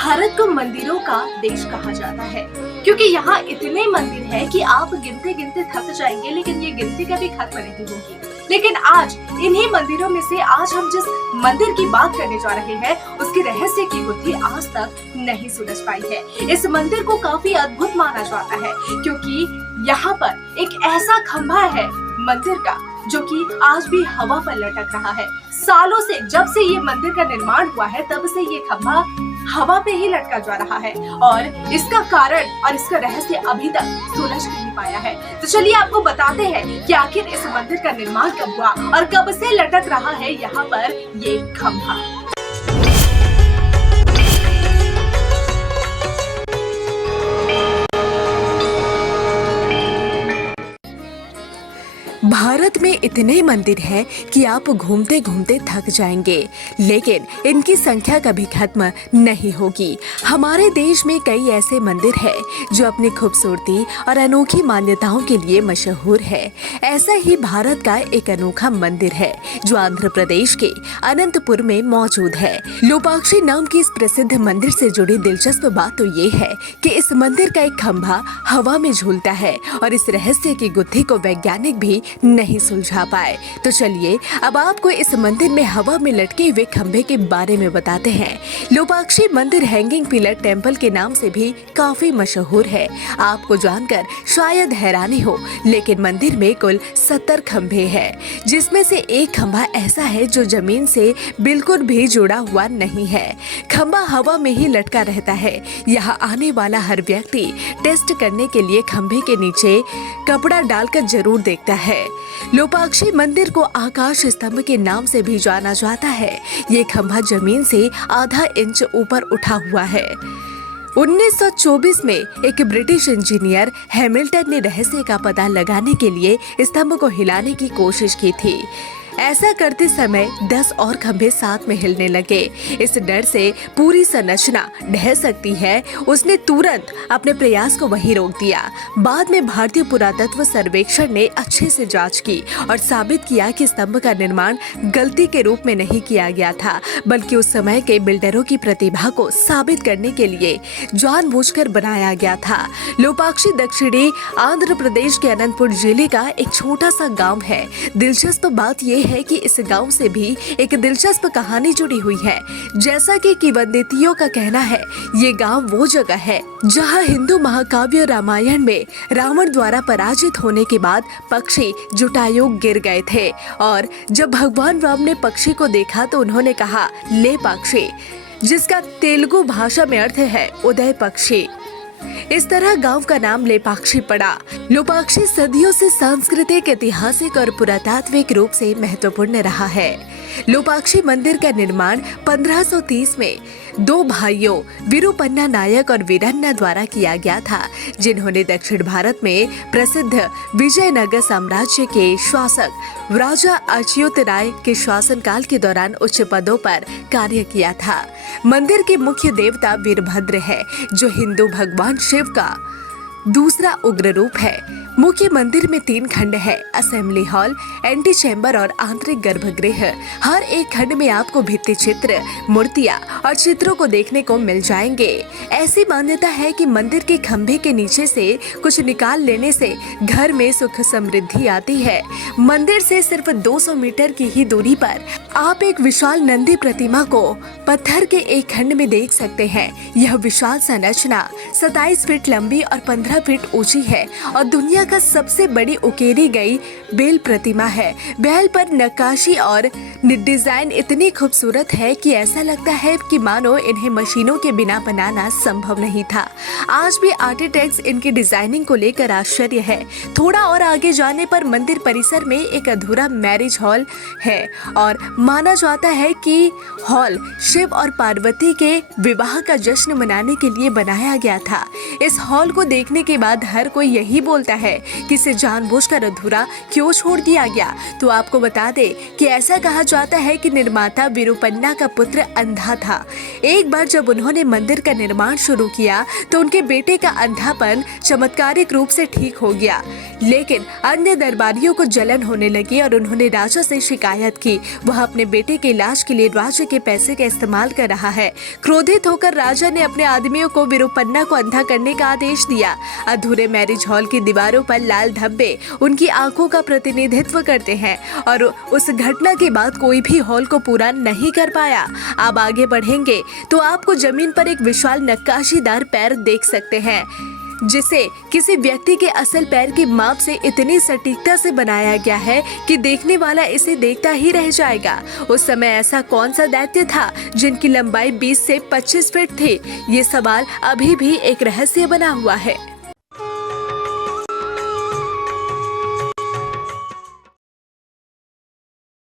भारत को मंदिरों का देश कहा जाता है क्योंकि यहाँ इतने मंदिर हैं कि आप गिनते गिनते थक जाएंगे, लेकिन ये गिनती कभी खत्म नहीं होगी। लेकिन आज इन्हीं मंदिरों में से आज हम जिस मंदिर की बात करने जा रहे हैं उसके रहस्य की गुत्थी आज तक नहीं सुलझ पाई है। इस मंदिर को काफी अद्भुत माना जाता है क्योंकि यहाँ पर एक ऐसा खंभा है मंदिर का जो कि आज भी हवा पर लटक रहा है। सालों से, जब से ये मंदिर का निर्माण हुआ है तब से ये खंभा हवा पे ही लटका जा रहा है और इसका कारण और इसका रहस्य अभी तक सुलझ नहीं पाया है। तो चलिए आपको बताते हैं कि आखिर इस मंदिर का निर्माण कब हुआ और कब से लटक रहा है यहाँ पर ये खंभा। भारत में इतने मंदिर हैं कि आप घूमते घूमते थक जाएंगे, लेकिन इनकी संख्या कभी खत्म नहीं होगी। हमारे देश में कई ऐसे मंदिर हैं जो अपनी खूबसूरती और अनोखी मान्यताओं के लिए मशहूर है। ऐसा ही भारत का एक अनोखा मंदिर है जो आंध्र प्रदेश के अनंतपुर में मौजूद है। लोपाक्षी नाम की इस प्रसिद्ध मंदिर से जुड़ी दिलचस्प बात तो ये है कि इस मंदिर का एक खंभा हवा में झूलता है और इस रहस्य की गुत्थी को वैज्ञानिक भी नहीं सुलझा पाए। तो चलिए अब आपको इस मंदिर में हवा में लटके हुए खंभे के बारे में बताते हैं। लोपाक्षी मंदिर हैंगिंग पिलर टेम्पल के नाम से भी काफी मशहूर है। आपको जानकर शायद हैरानी हो, लेकिन मंदिर में कुल 70 खंभे हैं, जिसमें से एक खंभा ऐसा है जो जमीन से बिल्कुल भी जुड़ा हुआ नहीं है। खंभा हवा में ही लटका रहता है। यहाँ आने वाला हर व्यक्ति टेस्ट करने के लिए खंभे के नीचे कपड़ा डालकर जरूर देखता है। लोपाक्षी मंदिर को आकाश स्तंभ के नाम से भी जाना जाता है। ये खंभा जमीन से आधा इंच ऊपर उठा हुआ है। 1924 में एक ब्रिटिश इंजीनियर हैमिल्टन ने रहस्य का पता लगाने के लिए स्तंभ को हिलाने की कोशिश की थी। ऐसा करते समय 10 और खंभे साथ में हिलने लगे। इस डर से पूरी संरचना ढह सकती है, उसने तुरंत अपने प्रयास को वहीं रोक दिया। बाद में भारतीय पुरातत्व सर्वेक्षण ने अच्छे से जांच की और साबित किया कि स्तंभ का निर्माण गलती के रूप में नहीं किया गया था, बल्कि उस समय के बिल्डरों की प्रतिभा को साबित करने के लिए जानबूझकर बनाया गया था। लोपाक्षी दक्षिणी आंध्र प्रदेश के अनंतपुर जिले का एक छोटा सा गाँव है। दिलचस्प बात ये है कि इस गांव से भी एक दिलचस्प कहानी जुड़ी हुई है। जैसा कि किंवदंतियों का कहना है, ये गांव वो जगह है जहां हिंदू महाकाव्य रामायण में रावण द्वारा पराजित होने के बाद पक्षी जटायु गिर गए थे और जब भगवान राम ने पक्षी को देखा तो उन्होंने कहा ले पक्षी, जिसका तेलुगु भाषा में अर्थ है उदय पक्षी। इस तरह गांव का नाम लेपाक्षी पड़ा। लोपाक्षी सदियों से सांस्कृतिक, ऐतिहासिक और पुरातात्विक रूप से महत्वपूर्ण रहा है। लोपाक्षी मंदिर का निर्माण 1530 में 2 भाइयों विरुपन्ना नायक और वीरन्ना द्वारा किया गया था, जिन्होंने दक्षिण भारत में प्रसिद्ध विजयनगर साम्राज्य के शासक राजा अच्युत राय के शासनकाल के दौरान उच्च पदों पर कार्य किया था। मंदिर के मुख्य देवता वीरभद्र है, जो हिंदू भगवान शिव का दूसरा उग्र रूप है। मुख्य मंदिर में 3 खंड है, असेंबली हॉल, एंटी चैम्बर और आंतरिक गर्भगृह। हर एक खंड में आपको भित्ति चित्र, मूर्तियां और चित्रों को देखने को मिल जाएंगे। ऐसी मान्यता है कि मंदिर के खंभे के नीचे से कुछ निकाल लेने से घर में सुख समृद्धि आती है। मंदिर से सिर्फ 200 मीटर की ही दूरी पर आप एक विशाल नंदी प्रतिमा को पत्थर के एक खंड में देख सकते हैं। यह विशाल संरचना 27 फीट लंबी और 15 फीट ऊंची है और दुनिया का सबसे बड़ी उकेरी गई बेल प्रतिमा है। बेल पर नक्काशी और डिजाइन इतनी खूबसूरत है कि ऐसा लगता है कि मानो इन्हें मशीनों के बिना बनाना संभव नहीं था। आज भी आर्किटेक्ट्स इनकी डिजाइनिंग को लेकर आश्चर्य है। थोड़ा और आगे जाने पर मंदिर परिसर में एक अधूरा मैरिज हॉल है और माना जाता है कि हॉल शिव और पार्वती के विवाह का जश्न मनाने के लिए बनाया गया था। इस हॉल को देखने के बाद हर कोई यही बोलता है कि इसे जानबूझकर अधूरा क्यों क्यों छोड़ दिया गया? तो आपको बता दे कि ऐसा कहा जाता है कि निर्माता विरूपन्ना का पुत्र अंधा था। एक बार जब उन्होंने मंदिर का निर्माण शुरू किया तो उनके बेटे का अंधापन चमत्कारिक रूप से ठीक हो गया, लेकिन अन्य दरबारियों को जलन होने लगी और उन्होंने राजा से शिकायत की। वह अपने बेटे के इलाज के लिए राज्य के पैसे का इस्तेमाल कर रहा है। क्रोधित होकर राजा ने अपने आदमियों को विरूपन्ना को अंधा करने का आदेश दिया। अधूरे मैरिज हॉल की दीवारों पर लाल धब्बे उनकी आंखों का प्रतिनिधित्व करते हैं और उस घटना के बाद कोई भी हॉल को पूरा नहीं कर पाया। अब आगे बढ़ेंगे तो आपको जमीन पर एक विशाल नक्काशीदार पैर देख सकते हैं, जिसे किसी व्यक्ति के असल पैर की माप से इतनी सटीकता से बनाया गया है कि देखने वाला इसे देखता ही रह जाएगा। उस समय ऐसा कौन सा दैत्य था जिनकी लंबाई 20 से 25 फीट थी? ये सवाल अभी भी एक रहस्य बना हुआ है।